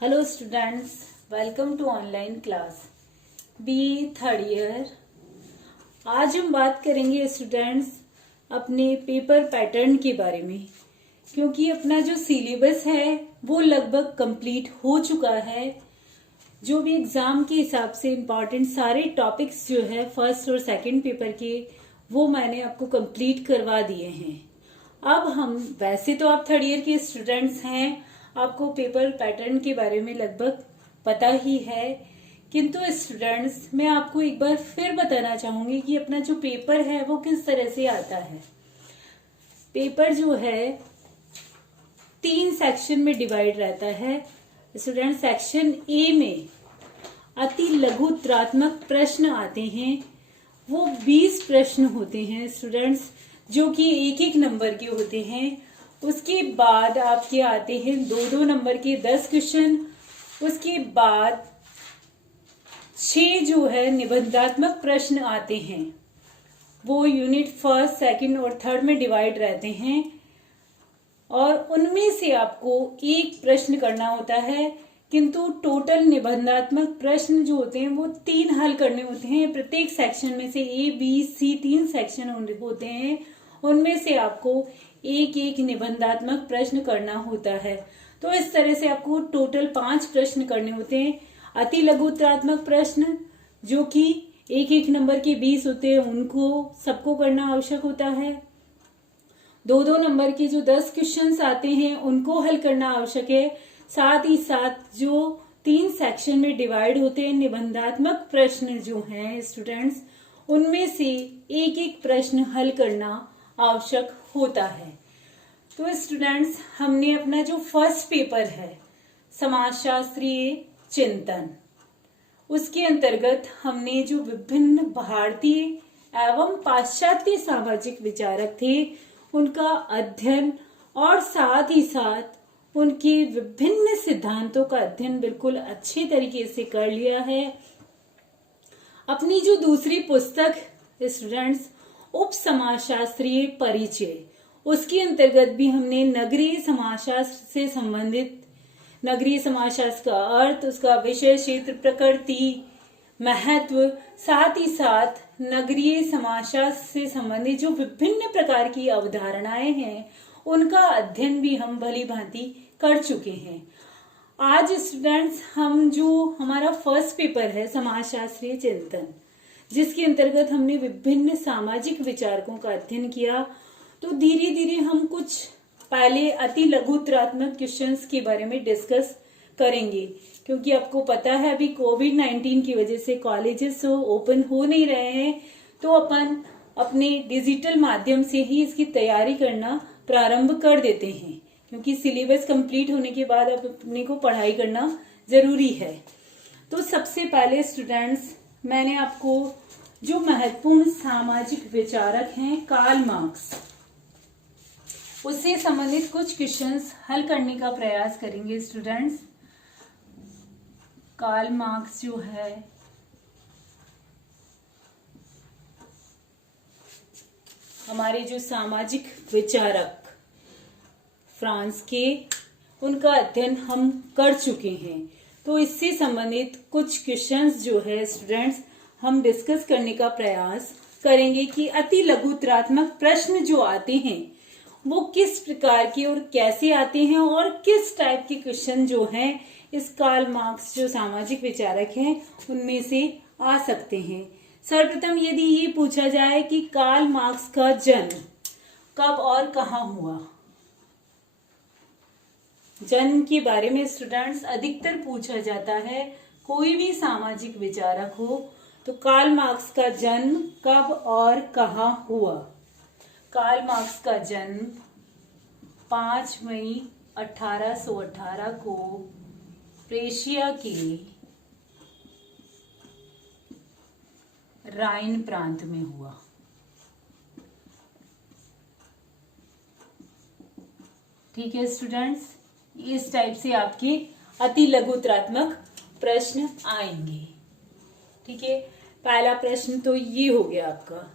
Hello students, welcome to online class B third year. आज हम बात करेंगे स्टूडेंट्स अपने पेपर पैटर्न के बारे में, क्योंकि अपना जो सिलेबस है वो लगभग कंप्लीट हो चुका है। जो भी एग्जाम के हिसाब से इम्पॉर्टेंट सारे टॉपिक्स जो है फर्स्ट और सेकंड पेपर के वो मैंने आपको कंप्लीट करवा दिए हैं। अब हम वैसे तो आप थर्ड ईयर के स्टूडेंट्स हैं, आपको पेपर पैटर्न के बारे में लगभग पता ही है, किंतु स्टूडेंट्स मैं आपको एक बार फिर बताना चाहूंगी कि अपना जो पेपर है वो किस तरह से आता है। पेपर जो है 3 सेक्शन में डिवाइड रहता है स्टूडेंट। सेक्शन ए में अति लघुत्रात्मक प्रश्न आते हैं, वो 20 प्रश्न होते हैं स्टूडेंट्स, जो कि एक एक नंबर के होते हैं। उसके बाद आपके आते हैं 2-2 नंबर के 10 क्वेश्चन। उसके बाद 6 जो है निबंधात्मक प्रश्न आते हैं, वो यूनिट फर्स्ट, सेकंड और थर्ड में डिवाइड रहते हैं, और उनमें से आपको एक प्रश्न करना होता है। किंतु टोटल निबंधात्मक प्रश्न जो होते हैं वो 3 हल करने होते हैं। प्रत्येक सेक्शन में से ए बी सी 3 सेक्शन होते हैं, उनमें से आपको एक एक निबंधात्मक प्रश्न करना होता है। तो इस तरह से आपको टोटल 5 प्रश्न करने होते हैं। अति लघुत्रात्मक प्रश्न जो कि एक एक नंबर के 20 होते हैं, उनको सबको करना आवश्यक होता है। 2-2 नंबर के जो 10 क्वेश्चंस आते हैं उनको हल करना आवश्यक है। साथ ही साथ जो 3 सेक्शन में डिवाइड होते हैं निबंधात्मक प्रश्न जो हैं स्टूडेंट्स, उनमें से एक एक प्रश्न हल करना आवश्यक होता है। तो स्टूडेंट्स, हमने अपना जो फर्स्ट पेपर है समाजशास्त्रीय चिंतन, उसके अंतर्गत हमने जो विभिन्न भारतीय एवं पाश्चात्य सामाजिक विचारक थे उनका अध्ययन और साथ ही साथ उनके विभिन्न सिद्धांतों का अध्ययन बिल्कुल अच्छे तरीके से कर लिया है। अपनी जो दूसरी पुस्तक स्टूडेंट्स उप समाजशास्त्रीय परिचय, उसके अंतर्गत भी हमने नगरीय समाजशास्त्र से संबंधित नगरीय समाजशास्त्र का अर्थ, उसका विषय क्षेत्र, प्रकृति, महत्व, साथ ही साथ नगरीय समाजशास्त्र से संबंधित जो विभिन्न प्रकार की अवधारणाएं हैं उनका अध्ययन भी हम भली भांति कर चुके हैं। आज स्टूडेंट्स हम जो हमारा फर्स्ट पेपर है समाजशास्त्रीय चिंतन, जिसके अंतर्गत हमने विभिन्न सामाजिक विचारकों का अध्ययन किया, तो धीरे धीरे हम कुछ पहले अति लघुत्रात्मक क्वेश्चंस के बारे में डिस्कस करेंगे, क्योंकि आपको पता है अभी कोविड-19 की वजह से कॉलेजेस ओपन हो नहीं रहे हैं, तो अपन अपने डिजिटल माध्यम से ही इसकी तैयारी करना प्रारंभ कर देते हैं, क्योंकि सिलेबस कंप्लीट होने के बाद अब अपने को पढ़ाई करना जरूरी है। तो सबसे पहले स्टूडेंट्स, मैंने आपको जो महत्वपूर्ण सामाजिक विचारक हैं कार्ल मार्क्स, उससे संबंधित कुछ क्वेश्चंस हल करने का प्रयास करेंगे स्टूडेंट्स। कार्ल मार्क्स जो है हमारे जो सामाजिक विचारक फ्रांस के, उनका अध्ययन हम कर चुके हैं। तो इससे संबंधित कुछ क्वेश्चंस जो है स्टूडेंट्स हम डिस्कस करने का प्रयास करेंगे कि अति लघुत्रात्मक प्रश्न जो आते हैं वो किस प्रकार के और कैसे आते हैं, और किस टाइप के क्वेश्चन जो हैं इस कार्ल मार्क्स जो सामाजिक विचारक हैं उनमें से आ सकते हैं। सर्वप्रथम यदि ये पूछा जाए कि कार्ल मार्क्स का जन्म कब और कहाँ हुआ, जन्म के बारे में स्टूडेंट्स अधिकतर पूछा जाता है। कोई भी सामाजिक विचारक हो तो कार्ल मार्क्स का जन्म कब और कहाँ हुआ। कार्ल मार्क्स का जन्म 5 मई 1818 को प्रेशिया के राइन प्रांत में हुआ। ठीक है स्टूडेंट्स, इस टाइप से आपके अति लघुत्रात्मक प्रश्न आएंगे। ठीक है, पहला प्रश्न तो ये हो गया आपका।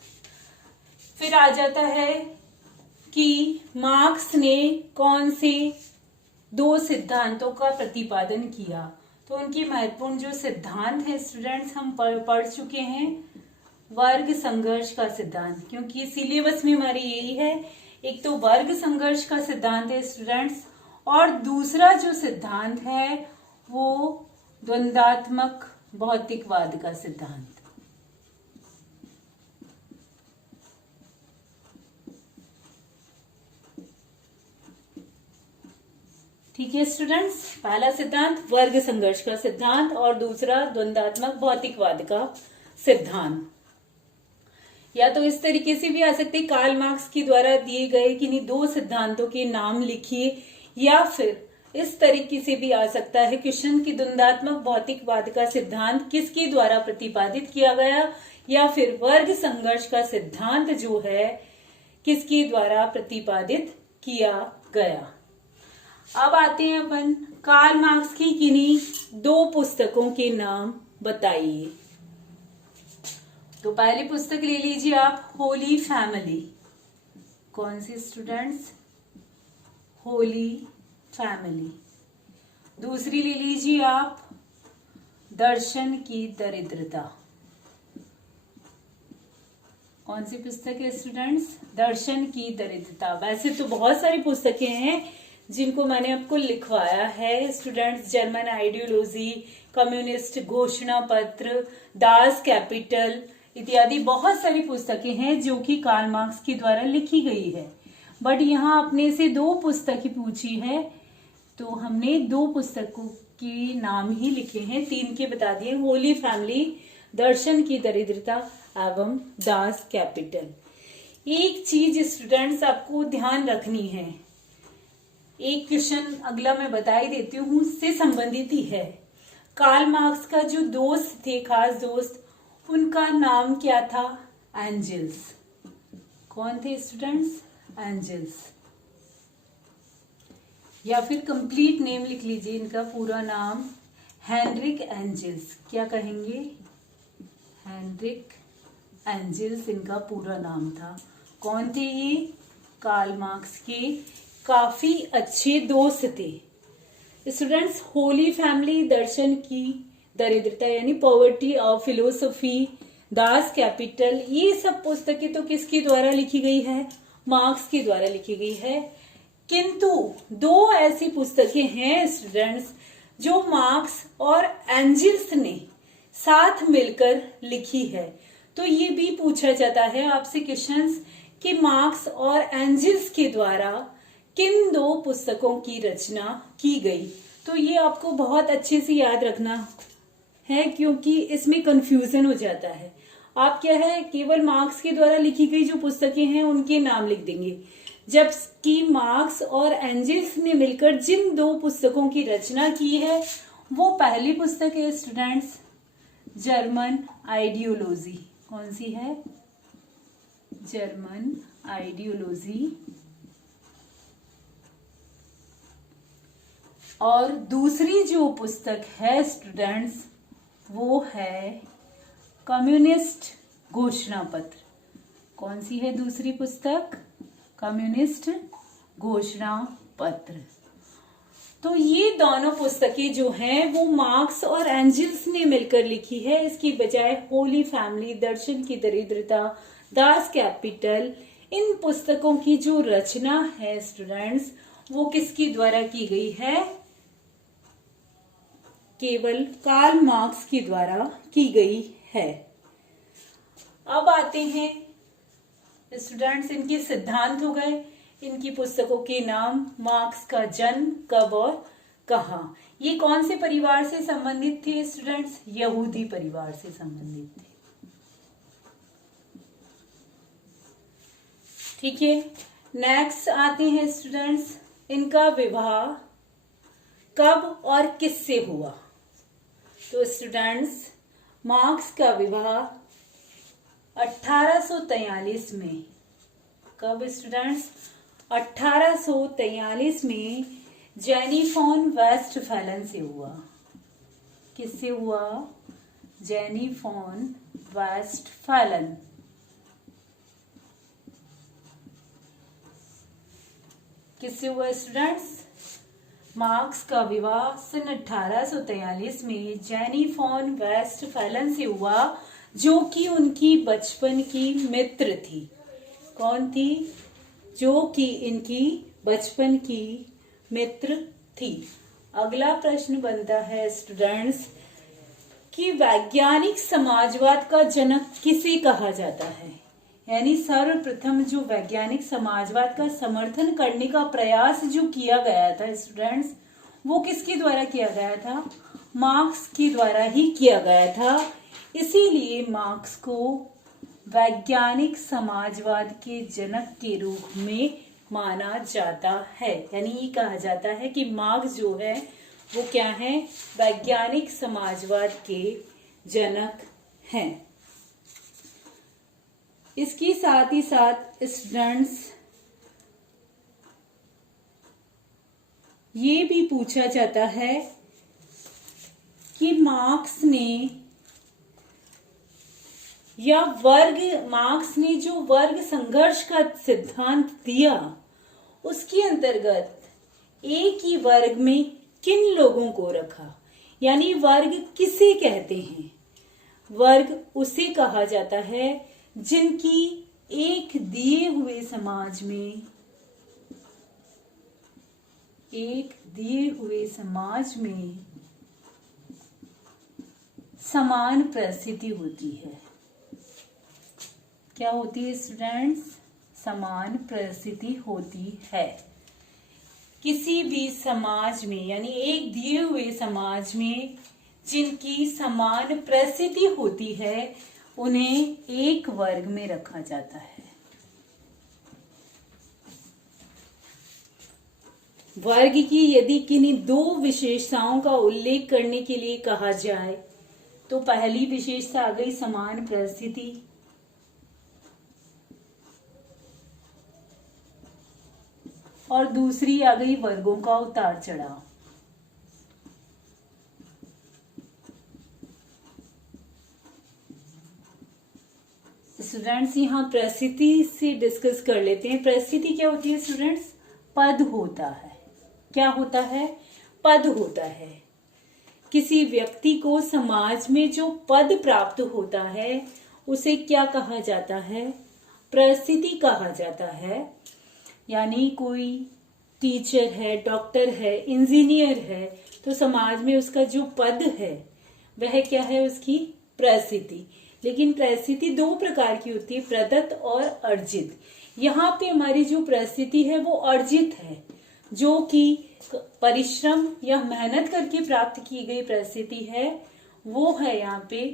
फिर आ जाता है कि मार्क्स ने कौन से दो सिद्धांतों का प्रतिपादन किया। तो उनकी महत्वपूर्ण जो सिद्धांत है स्टूडेंट्स हम पढ़ चुके हैं। वर्ग संघर्ष का सिद्धांत, क्योंकि सिलेबस में हमारी यही है, एक तो वर्ग संघर्ष का सिद्धांत है स्टूडेंट्स, और दूसरा जो सिद्धांत है वो द्वंद्वात्मक भौतिकवाद का सिद्धांत। ठीक है स्टूडेंट्स, पहला सिद्धांत वर्ग संघर्ष का सिद्धांत और दूसरा द्वंद्वात्मक भौतिकवाद का सिद्धांत। या तो इस तरीके से भी आ सकते, कार्ल मार्क्स के द्वारा दिए गए किन्हीं दो सिद्धांतों के नाम लिखिए, या फिर इस तरीके से भी आ सकता है क्वेश्चन की द्वंद्वात्मक भौतिकवाद का सिद्धांत किसके द्वारा प्रतिपादित किया गया, या फिर वर्ग संघर्ष का सिद्धांत जो है किसके द्वारा प्रतिपादित किया गया। अब आते हैं अपन कार्ल मार्क्स की किन्हीं दो पुस्तकों के नाम बताइए। तो पहली पुस्तक ले लीजिए आप, होली फैमिली। कौन सी स्टूडेंट्स? होली फैमिली। दूसरी ले लीजिए आप, दर्शन की दरिद्रता। कौन सी पुस्तक है स्टूडेंट्स? दर्शन की दरिद्रता। वैसे तो बहुत सारी पुस्तकें हैं जिनको मैंने आपको लिखवाया है स्टूडेंट्स, जर्मन आइडियोलॉजी, कम्युनिस्ट घोषणा पत्र, दास कैपिटल इत्यादि बहुत सारी पुस्तकें हैं जो कि कार्ल मार्क्स के द्वारा लिखी गई है। बट यहाँ अपने से दो पुस्तकें पूछी है, तो हमने दो पुस्तकों के नाम ही लिखे हैं, तीन के बता दिए, होली फैमिली, दर्शन की दरिद्रता एवं दास कैपिटल। एक चीज स्टूडेंट्स आपको ध्यान रखनी है, एक क्वेश्चन अगला मैं बता ही देती हूँ, उससे संबंधित ही है। कार्ल मार्क्स का जो दोस्त थे, खास दोस्त, उनका नाम क्या था? एंजल्स। कौन थे स्टूडेंट्स? एंजल्स। या फिर कंप्लीट नेम लिख लीजिए, इनका पूरा नाम हेनरिक एंजल्स। क्या कहेंगे? हेनरिक एंजल्स इनका पूरा नाम था। कौन थे ये? कार्ल मार्क्स के काफी अच्छे दोस्त थे स्टूडेंट्स। होली फैमिली, दर्शन की दरिद्रता यानी poverty of philosophy, Das Kapital, ये सब पुस्तकें तो किसके द्वारा लिखी गई है? मार्क्स के द्वारा लिखी गई है। किंतु दो ऐसी पुस्तकें हैं स्टूडेंट्स जो मार्क्स और एंजल्स ने साथ मिलकर लिखी है। तो ये भी पूछा जाता है आपसे क्वेश्चंस कि मार्क्स और एंजल्स के द्वारा किन दो पुस्तकों की रचना की गई। तो ये आपको बहुत अच्छे से याद रखना है, क्योंकि इसमें कंफ्यूजन हो जाता है। आप क्या है, केवल मार्क्स के द्वारा लिखी गई जो पुस्तकें हैं उनके नाम लिख देंगे, जबकि मार्क्स और एंजल्स ने मिलकर जिन दो पुस्तकों की रचना की है वो पहली पुस्तक है स्टूडेंट्स, जर्मन आइडियोलॉजी। कौन सी है? German ideology. और दूसरी जो पुस्तक है स्टूडेंट्स वो है कम्युनिस्ट घोषणा पत्र। कौन सी है दूसरी पुस्तक? कम्युनिस्ट घोषणा पत्र। तो ये दोनों पुस्तकें जो हैं वो मार्क्स और एंजल्स ने मिलकर लिखी है, इसकी बजाय होली फैमिली, दर्शन की दरिद्रता, दास कैपिटल, इन पुस्तकों की जो रचना है स्टूडेंट्स वो किसके द्वारा की गई है? केवल कार्ल मार्क्स के द्वारा की गई है। अब आते हैं स्टूडेंट्स, इनके सिद्धांत हो गए, इनकी पुस्तकों के नाम, मार्क्स का जन्म कब और कहाँ। ये कौन से परिवार से संबंधित थे स्टूडेंट्स? यहूदी परिवार से संबंधित थे। ठीक है, नेक्स्ट आते हैं स्टूडेंट्स, इनका विवाह कब और किससे हुआ। तो स्टूडेंट्स मार्क्स का विवाह 1843 में, कब स्टूडेंट्स? 1843 में जेनी फॉन वेस्टफैलन से हुआ। किससे हुआ? Jenny von Westphalen. किससे हुआ स्टूडेंट्स? मार्क्स का विवाह सन 1843 में जेनी फॉन वेस्टफैलन से हुआ, जो कि उनकी बचपन की मित्र थी। कौन थी? जो कि इनकी बचपन की मित्र थी। अगला प्रश्न बनता है स्टूडेंट्स कि वैज्ञानिक समाजवाद का जनक किसे कहा जाता है? यानी सर्वप्रथम जो वैज्ञानिक समाजवाद का समर्थन करने का प्रयास जो किया गया था स्टूडेंट्स, वो किसके द्वारा किया गया था? मार्क्स के द्वारा ही किया गया था। इसीलिए मार्क्स को वैज्ञानिक समाजवाद के जनक के रूप में माना जाता है। यानी ये कहा जाता है कि मार्क्स जो है वो क्या है? वैज्ञानिक समाजवाद के जनक हैं। इसके साथ ही साथ स्टूडेंट्स ये भी पूछा जाता है कि मार्क्स ने जो वर्ग संघर्ष का सिद्धांत दिया, उसके अंतर्गत एक ही वर्ग में किन लोगों को रखा? यानी वर्ग किसे कहते हैं? वर्ग उसे कहा जाता है जिनकी एक दिए हुए समाज में समान परिस्थिति होती है। क्या होती है स्टूडेंट्स? समान परिस्थिति होती है। किसी भी समाज में, यानी एक दिए हुए समाज में जिनकी समान परिस्थिति होती है, उन्हें एक वर्ग में रखा जाता है। वर्ग की यदि किन्हीं दो विशेषताओं का उल्लेख करने के लिए कहा जाए तो पहली विशेषता आ गई समान परिस्थिति, और दूसरी आ गई वर्गों का उतार चढ़ाव। स्टूडेंट्स यहाँ परिस्थिति से डिस्कस कर लेते हैं। परिस्थिति क्या होती है स्टूडेंट्स? पद होता है। क्या होता है? पद होता है। किसी व्यक्ति को समाज में जो पद प्राप्त होता है उसे क्या कहा जाता है? परिस्थिति कहा जाता है। यानी कोई टीचर है, डॉक्टर है, इंजीनियर है, तो समाज में उसका जो पद है वह क्या है? उसकी परिस्थिति। लेकिन परिस्थिति दो प्रकार की होती है, प्रदत्त और अर्जित। यहाँ पे हमारी जो परिस्थिति है वो अर्जित है, जो कि परिश्रम या मेहनत करके प्राप्त की गई परिस्थिति है, वो है यहाँ पे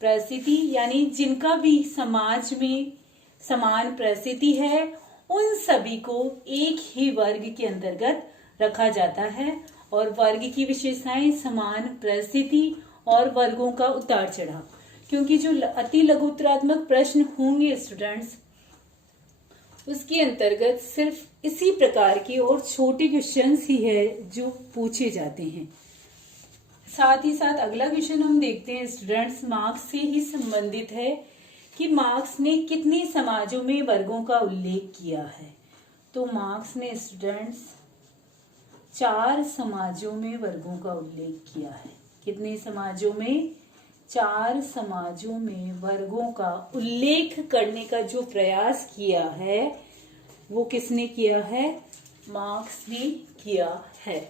परिस्थिति। यानी जिनका भी समाज में समान परिस्थिति है उन सभी को एक ही वर्ग के अंतर्गत रखा जाता है। और वर्ग की विशेषताएं समान परिस्थिति और वर्गों का उतार चढ़ाव। क्योंकि जो अति लघुत्तरात्मक प्रश्न होंगे स्टूडेंट्स, उसके अंतर्गत सिर्फ इसी प्रकार के और छोटे क्वेश्चंस ही है जो पूछे जाते हैं। साथ ही साथ अगला क्वेश्चन हम देखते हैं स्टूडेंट्स, मार्क्स से ही संबंधित है कि मार्क्स ने कितने समाजों में वर्गों का उल्लेख किया है? तो मार्क्स ने स्टूडेंट्स 4 समाजों में वर्गों का उल्लेख किया है। कितने समाजों में? 4 समाजों में वर्गों का उल्लेख करने का जो प्रयास किया है वो किसने किया है? मार्क्स ने किया है।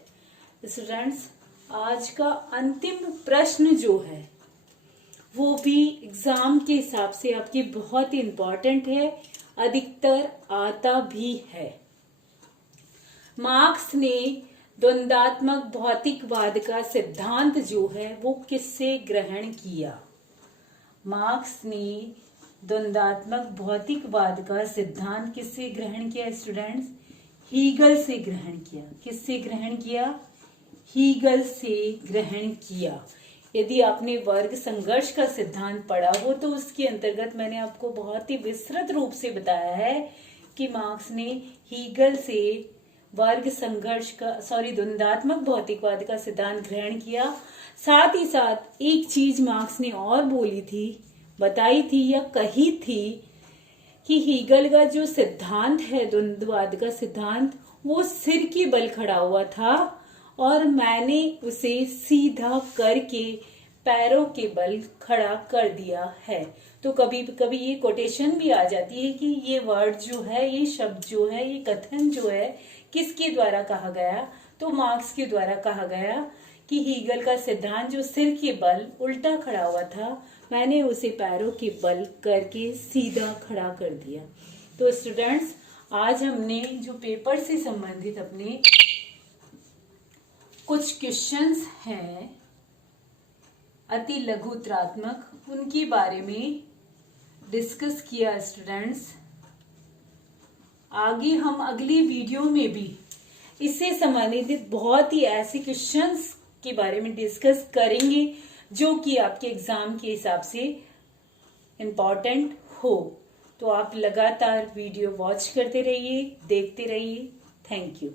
स्टूडेंट्स आज का अंतिम प्रश्न जो है वो भी एग्जाम के हिसाब से आपके बहुत ही इंपॉर्टेंट है, अधिकतर आता भी है। मार्क्स ने द्वंद्वात्मक भौतिकवाद का सिद्धांत जो है वो किससे ग्रहण किया? मार्क्स ने द्वंद्वात्मक भौतिकवाद का सिद्धांत किससे ग्रहण किया स्टूडेंट्स? हीगल से ग्रहण किया। किससे ग्रहण किया? हीगल से ग्रहण किया। यदि आपने वर्ग संघर्ष का सिद्धांत पढ़ा हो तो उसके अंतर्गत मैंने आपको बहुत ही विस्तृत रूप से बताया है कि मार्क्स ने हीगल से वर्ग संघर्ष का द्वंद्वात्मक भौतिकवाद का सिद्धांत ग्रहण किया। साथ ही साथ एक चीज मार्क्स ने और बोली थी, बताई थी या कही थी कि हीगल का जो सिद्धांत है द्वंद्ववाद का सिद्धांत, वो सिर के बल खड़ा हुआ था, और मैंने उसे सीधा करके पैरों के बल खड़ा कर दिया है। तो कभी कभी ये कोटेशन भी आ जाती है कि ये वर्ड जो है, ये शब्द जो है, ये कथन जो है किसके द्वारा कहा गया, तो मार्क्स के द्वारा कहा गया कि हीगल का सिद्धांत जो सिर के बल उल्टा खड़ा हुआ था, मैंने उसे पैरों के बल करके सीधा खड़ा कर दिया। तो स्टूडेंट्स, आज हमने जो पेपर से संबंधित अपने कुछ क्वेश्चंस हैं अति लघुत्रात्मक, उनके बारे में डिस्कस किया। स्टूडेंट्स, आगे हम अगली वीडियो में भी इससे संबंधित बहुत ही ऐसे क्वेश्चंस के बारे में डिस्कस करेंगे जो कि आपके एग्जाम के हिसाब से इम्पोर्टेंट हो। तो आप लगातार वीडियो वॉच करते रहिए, देखते रहिए। Thank you.